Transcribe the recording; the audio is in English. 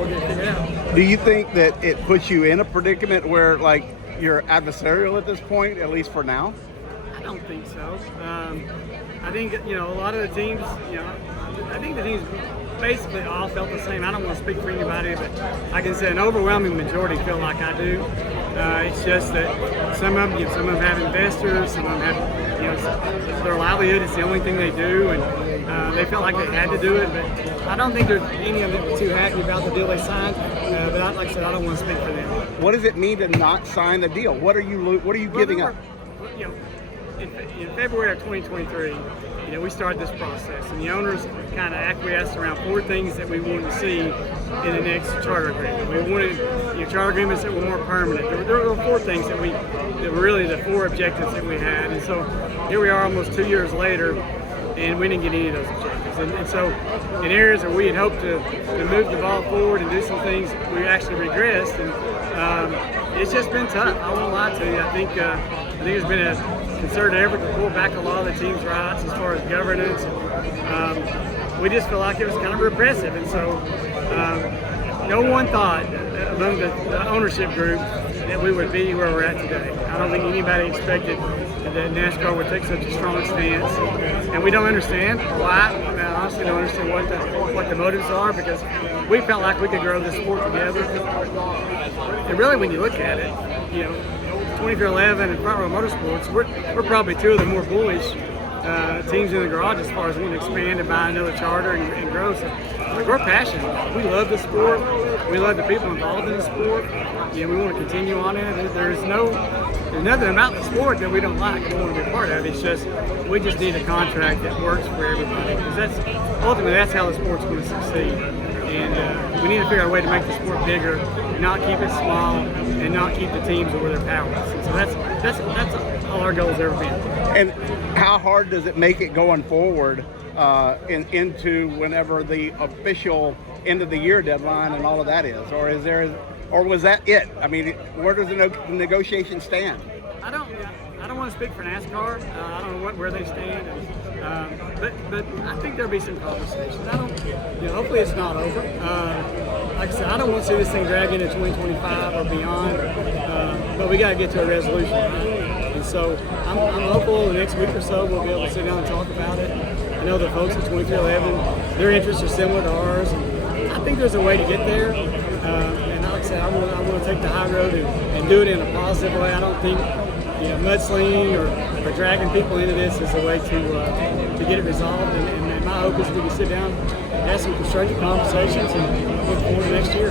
we'll get it figured out. Do you think that it puts you in a predicament where, like, you're adversarial at this point, at least for now? I don't think so. I think, a lot of the teams, I think the teams basically all felt the same. I don't want to speak for anybody, but I can say an overwhelming majority feel like I do. It's just that some of them have investors, some of them have, their livelihood is the only thing they do, and they felt like they had to do it. But I don't think there's any of them too happy about the deal they signed. But like I said, I don't want to speak for them. What does it mean to not sign the deal? What are you giving up? In February of 2023, we started this process, and the owners kind of acquiesced around 4 things that we wanted to see in the next charter agreement. We wanted charter agreements that were more permanent. There were 4 things that were really the 4 objectives that we had, and so here we are almost 2 years later, and we didn't get any of those objectives. And so in areas where we had hoped to move the ball forward and do some things, we actually regressed, and it's just been tough. I won't lie to you. I think there's been a concerted effort to pull back a lot of the team's rights as far as governance. We just feel like it was kind of repressive, and so no one thought among the ownership group that we would be where we're at today. I don't think anybody expected that NASCAR would take such a strong stance, and we don't understand why. I honestly don't understand what the motives are, because we felt like we could grow this sport together. And really, when you look at it, 24/11 and Front Row Motorsports, we're probably 2 of the more bullish teams in the garage as far as wanting to expand and buy another charter and grow. So we're passionate. We love the sport. We love the people involved in the sport. We want to continue on it. There's nothing about the sport that we don't like and want to be a part of. It's just we just need a contract that works for everybody, because that's how the sport's going to succeed. And we need to figure out a way to make the sport bigger, not keep it small, and not keep the teams where they're powerless. And so that's all our goals ever been. And how hard does it make it going forward into whenever the official end of the year deadline and all of that is? Or was that it? I mean, where does the negotiation stand? I don't want to speak for NASCAR. I don't know where they stand, but I think there'll be some conversations. Hopefully it's not over. Like I said, I don't want to see this thing drag into 2025 or beyond. But we got to get to a resolution, right? And so I'm hopeful the next week or so we'll be able to sit down and talk about it. I know the folks at 2311, their interests are similar to ours, and I think there's a way to get there. And like I said, I want to take the high road and do it in a positive way. I don't think mudslinging or dragging people into this is a way to get it resolved. And my hope is we can sit down and have some constructive conversations and look forward to next year.